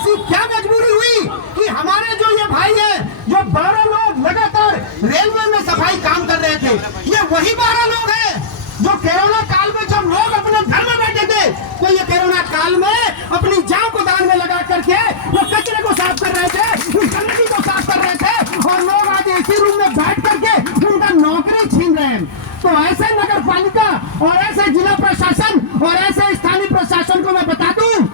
ऐसी क्या मजबूरी हुई कि हमारे जो ये भाई है, जो 12 लोग लगातार रेलवे में सफाई काम कर रहे थे, ये वही 12 लोग हैं जो कोरोना काल में जब लोग अपने घर में बैठे थे, तो ये कोरोना काल में अपनी जान को दान में लगा करके वो कचरे को साफ कर रहे थे, उस गंदगी को साफ कर रहे थे, और लोग आज इसी रूम में बैठ करके उनका नौकरी छीन रहे हैं। तो ऐसे नगर पालिका और ऐसे जिला प्रशासन और ऐसे स्थानीय प्रशासन को मैं बता दूं,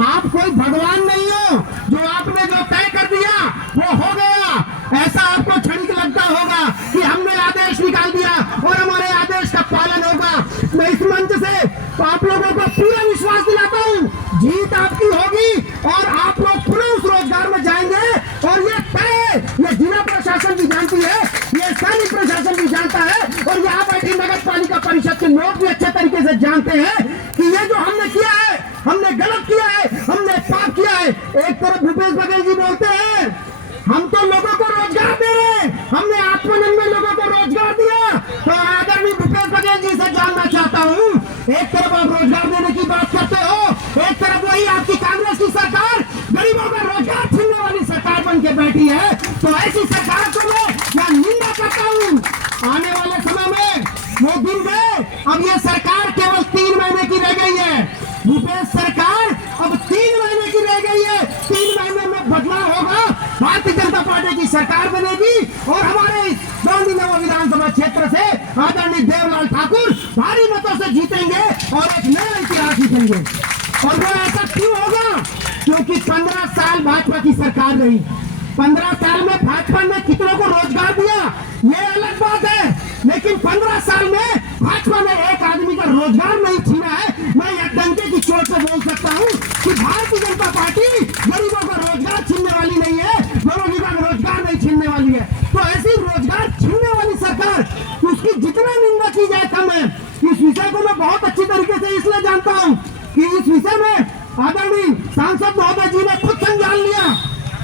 आप कोई भगवान नहीं हो। जो आपने जो तय कर दिया वो हो गया। ऐसा आपको क्षणिक लगता होगा कि हमने आदेश निकाल दिया और हमारे आदेश का पालन होगा। मैं इस मंच से आप लोगों को पूरा विश्वास दिलाता हूँ, जीत आपकी होगी और आप लोग पुनः उस रोजगार में जाएंगे। और ये तय, ये जिला प्रशासन भी जानती है, ये स्थानीय प्रशासन भी जानता है, और यहाँ बैठी नगर पालिका परिषद के लोग भी अच्छे तरीके से जानते हैं कि ये जो हमने किया है, हमने गलत किया है, हमने पाप किया है। एक तरफ भूपेश बघेल जी बोलते हैं हम तो लोगों को रोजगार दे रहे हैं, हमने आत्मनिर्भर में लोगों को रोजगार दिया। तो आदरणीय भूपेश बघेल जी से जानना चाहता हूँ, एक तरफ आप रोजगार देने की बात करते हो, एक तरफ वही आपकी कांग्रेस की सरकार गरीबों का रोजगार छीनने वाली सरकार बन के बैठी है। तो ऐसी सरकार को मैं निंदा करता हूँ। आने वाले समय में वो दिन गए, अब ये सरकार केवल 3 महीने की रह गई है। भूपेश सरकार अब 3 महीने की रह गई है। 3 महीने में बदलाव होगा, भारतीय जनता पार्टी की सरकार बनेगी और हमारे गांधीनगर विधानसभा क्षेत्र से आदरणीय देवलाल ठाकुर भारी मतों से जीतेंगे और एक नया इतिहास लिखेंगे। और वो ऐसा क्यों होगा? क्योंकि 15 साल भाजपा की सरकार रही। 15 साल में भाजपा ने कितनों को रोजगार दिया ये अलग बात है, लेकिन 15 साल में भाजपा ने एक आदमी का रोजगार नहीं छीना है। मैं यह डंके की चोट से बोल सकता हूँ कि भारतीय जनता पार्टी गरीबों का रोजगार छीनने वाली नहीं है, गरीबों का रोजगार नहीं छीनने वाली है। तो ऐसी रोजगार छीनने वाली सरकार, उसकी जितना निंदा की जाए कम है। इस विषय को मैं बहुत अच्छी तरीके से इसलिए जानता हूँ कि इस विषय में आदरणीय सांसद महोदय जी ने खुद संज्ञान लिया।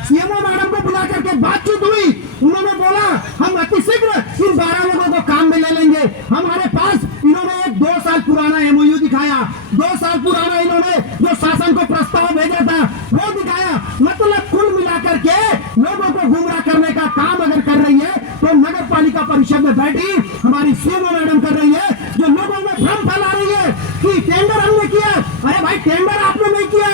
सीएमओ मैडम को बुला करके बातचीत हुई, उन्होंने बोला हम अतिशीघ्र इन 12 लोगों को काम में ले लेंगे। हमारे पास इन्होंने एक 2 साल पुराना एमओयू दिखाया, 2 साल पुराना इन्होंने जो शासन को प्रस्ताव भेजा था वो दिखाया। मतलब कुल मिलाकर के लोगों को गुमराह करने का काम अगर कर रही है तो नगर पालिका परिषद में बैठी हमारी सीएमओ मैडम कर रही है, जो लोगों में भ्रम फैला रही है कि टेंडर हमने किया। अरे भाई, टेंडर आपने नहीं किया,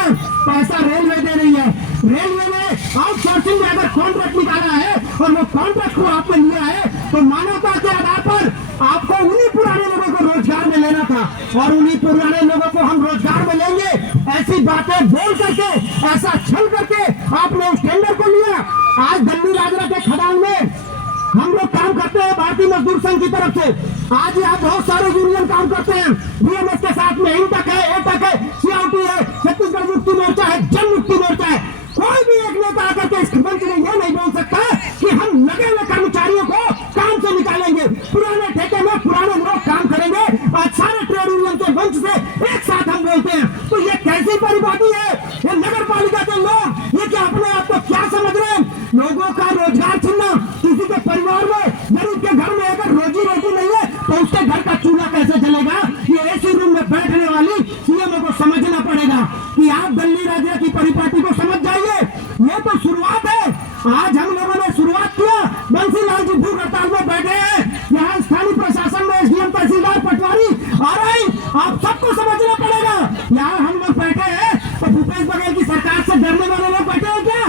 पैसा रेलवे दे रही है। रेलवे ने आउटसोर्सिंग में अगर कॉन्ट्रैक्ट निकाला है और वो कॉन्ट्रैक्ट को आपने लिया है, तो मानवता के आधार पर आपको उन्हीं पुराने लोगों को रोजगार में लेना था और उन्हीं पुराने लोगों को हम रोजगार में लेंगे। ऐसी बातें बोल करके, ऐसा छल करके आपने उस टेंडर को लिया। आज दिल्ली राजरा के खदान में हम लोग काम करते हैं भारतीय मजदूर संघ की तरफ से। आज यहाँ बहुत सारे यूनियन काम करते हैं, बीएमएस के साथ में इंटक है, एटक है, सीआईटी है, छत्तीसगढ़ मुक्ति मोर्चा है, जन मुक्ति मोर्चा है। कोई भी एक नेता आकर के इस मंच में यह नहीं बोल सकता कि हम लगे हुए कर्मचारियों को काम से निकालेंगे, पुराने ठेके में पुराने लोग काम करेंगे। आज सारे ट्रेड यूनियन के मंच से एक साथ हम बोलते हैं, तो ये कैसी परिपाटी है? ये नगर पालिका के लोग ये क्या अपने आप को क्या समझ रहे हैं? लोगों का रोजगार छीनना, किसी के परिवार में, गरीब के घर में अगर रोजी रोटी नहीं है तो उसके घर का चूल्हा कैसे जलेगा? ये एसी रूम में बैठने वाली सीएमओ को समझना पड़ेगा कि आप दिल्ली राज्य की परिपाटी को समझ जाइए। ये तो शुरुआत है। आज हम लोगों ने शुरुआत किया, बंसीलाल जी भूख हड़ताल में बैठे हैं, यहाँ स्थानीय प्रशासन में एसडीएम तहसीलदार पटवारी आ रहे हैं। आप सबको समझना पड़ेगा। यहाँ हम लोग बैठे हैं तो भूपेश बघेल की सरकार से डरने वाले लोग बैठे हैं क्या?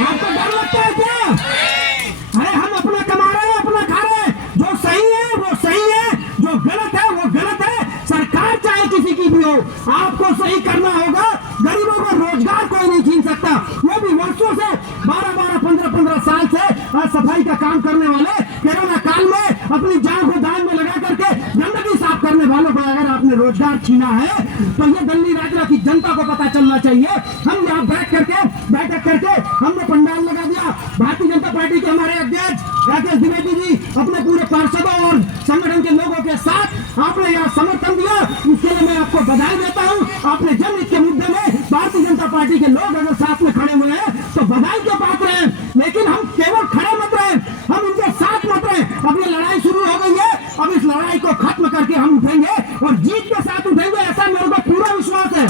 आपको डर लगता है क्या? अरे हम अपना कमा रहे हैं, अपना खा रहे हैं। जो सही है वो सही है, जो गलत है वो गलत है। सरकार चाहे किसी की भी हो, आपको सही करना होगा। गरीबों को रोजगार कोई नहीं छीन सकता, वो भी वर्षों से 12-12, 15-15 साल से सफाई का काम करने वाले कोरोना काल में अपनी जान को दान में लगा करके गंदगी साफ करने वालों को अगर आपने रोजगार छीना है तो ये दिल्ली राजरा की जनता को पता चलना चाहिए। हम यहाँ बैठक करके हमने पंडाल लगा दिया। भारतीय जनता पार्टी के हमारे अध्यक्ष राकेश द्विवेदी जी अपने पूरे पार्षदों और संगठन के लोगों के साथ आपने यहाँ समर्थन दिया, इसके लिए मैं आपको बधाई देता हूँ। आपने जनहित के मुद्दे में भारतीय जनता पार्टी के लोग अगर साथ में खड़े हुए हैं तो बधाई के पात्र हैं। लेकिन हम केवल खड़े मत रहे, हम इनके साथ मत रहे। अब ये लड़ाई शुरू हो गई है, अब इस लड़ाई को खत्म करके हम उठेंगे और जीत के साथ उठेंगे, ऐसा मेरे को पूरा विश्वास है।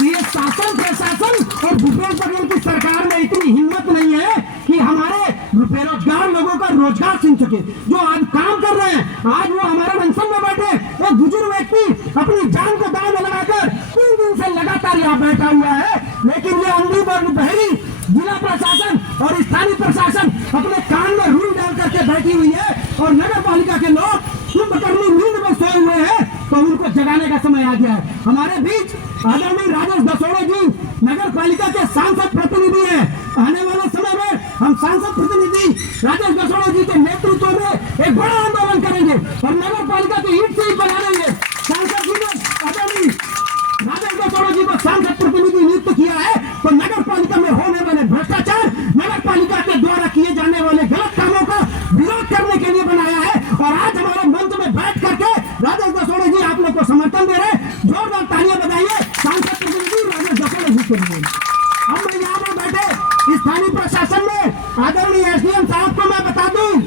ये शासन प्रशासन और भूपेश बघेल की सरकार में इतनी हिम्मत नहीं है कि हमारे बेरोजगार लोगों का रोजगार छीन सके। जो आज काम कर रहे हैं, आज वो हमारे अनशन में बैठे एक बुजुर्ग व्यक्ति अपनी जान को दांव में लगाकर 3 दिन से लगातार यहाँ बैठा हुआ है, लेकिन ये अंधी बहरी जिला प्रशासन और स्थानीय प्रशासन अपने कान में रूल डाल करके बैठी हुई है और नगर पालिका के लोग कुंभकर्णी नींद में सोए हुए हैं, तो उनको जगाने का समय आ गया है। हमारे बीच आदरणीय राजेश दसोड़े जी नगर पालिका के सांसद प्रतिनिधि हैं। आने वाले समय में हम सांसद प्रतिनिधि राजेश दसोड़े जी के नेतृत्व में एक बड़ा आंदोलन करेंगे और नगर पालिका की ईंट से ईंट बना देंगे। सांसद जी ने आदरणीय राजेश दसोड़े जी को सांसद प्रतिनिधि नियुक्त किया है, तो नगर पालिका में होने वाले भ्रष्टाचार, नगर पालिका के द्वारा किए जाने वाले गलत कामों का विरोध करने के लिए बनाया है। और आज हमारे मंच में बैठ करके राजेश दसोड़े जी आप लोग को समर्थन दे रहे हैं। जोरदार तालियां बजाइए सांसद प्रतिनिधि राजेश दसोड़े जी के लिए। हम यहाँ पर बैठे स्थानीय प्रशासन में आदरणीय एसडीएम साहब को मैं बता दूं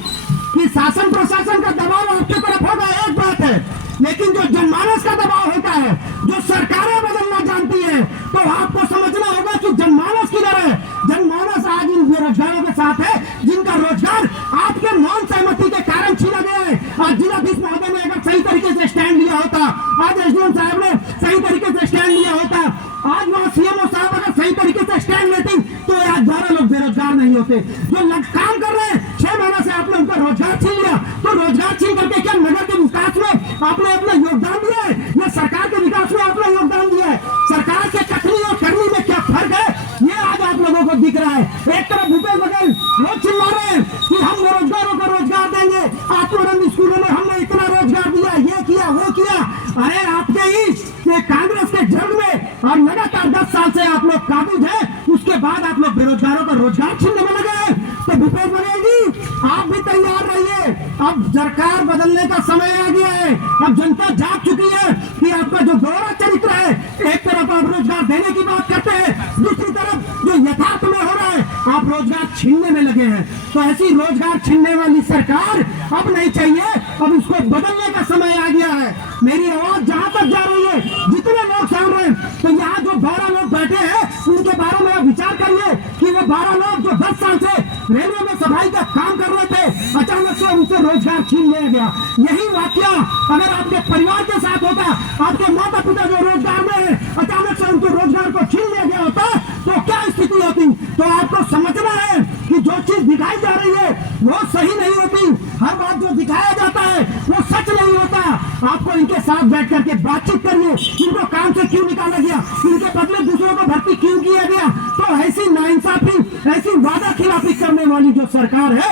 कि शासन प्रशासन का दबाव आपके तरफ होगा, एक बात है, लेकिन जो जनमानस का दबाव होता है, जो सरकारें बदलना जानती है, तो आपको समझना होगा कि जनमानस किधर है। जनमानस आज इन बेरोजगारों के साथ है जिनका रोजगार आपके मौन सहमति के कारण छीना गया है। आज जिलाधीश महोदय ने अगर सही तरीके से स्टैंड लिया होता, आज एसडीएम साहब ने सही तरीके से स्टैंड लिया होता, आज वहाँ सीएमओ साहब अगर सही तरीके से स्टैंड लेती, तो आज 12 लोग बेरोजगार नहीं होते। जो काम कर रहे हैं 6 महीने से आपने उनका रोजगार छीन लिया, तो रोजगार छीन करके क्या नगर के विकास में आपने अपना योगदान दिया है या सरकार के विकास में आपने योगदान दिया है? सरकार के कथनी और करनी में क्या फर्क है, ये आज आप लोगों को दिख रहा है। एक तरफ भूपेश बघेल लोग चिल्ला रहे हैं कि हम बेरोजगारों को रोजगार देंगे, आत्मानंद स्कूलों में हमने इतना रोजगार दिया, ये किया वो किया। अरे आपके ही कांग्रेस के जंग में और लगातार 10 साल से आप लोग काबिज हैं, उसके बाद आप लोग बेरोजगारों का रोजगार छीनने में लगे हैं। तो भूपेश बघेल जी आप भी तैयार रहिए, अब सरकार बदलने का समय आ गया है। अब जनता जाग चुकी है कि आपका जो दोहरा चरित्र है, एक तरफ आप रोजगार देने की बात करते हैं, दूसरी तरफ जो यथार्थ में हो रहा है आप रोजगार छीनने में लगे हैं। तो ऐसी रोजगार छीनने वाली सरकार अब नहीं चाहिए, अब उसको बदलने का समय आ गया है। मेरी आवाज जहां तक जा रही है, जितने लोग सुन रहे हैं, तो यहाँ जो 12 लोग बैठे हैं उनके बारे में आप विचार करिए कि वो 12 लोग जो 10 साल से रेलवे में सफाई का काम कर रहे थे, अचानक से उनसे रोजगार छीन लिया गया। यही वाकया अगर आपके परिवार के साथ होता, आपके माता पिता जो रोजगार में है, अचानक से उनके रोजगार को छीन लिया गया होता, तो क्या स्थिति होती? तो आपको समझना है कि जो चीज दिखाई जा रही है वो सही नहीं होती। हर बात जो दिखाया जाता है वो सच नहीं होता। आपको इनके साथ बैठ करके बातचीत करिए, इनको काम से क्यों निकाला गया, इनके बदले दूसरों को भर्ती क्यों किया गया। तो ऐसी नाइंसाफी, ऐसी वादा खिलाफी करने वाली जो सरकार है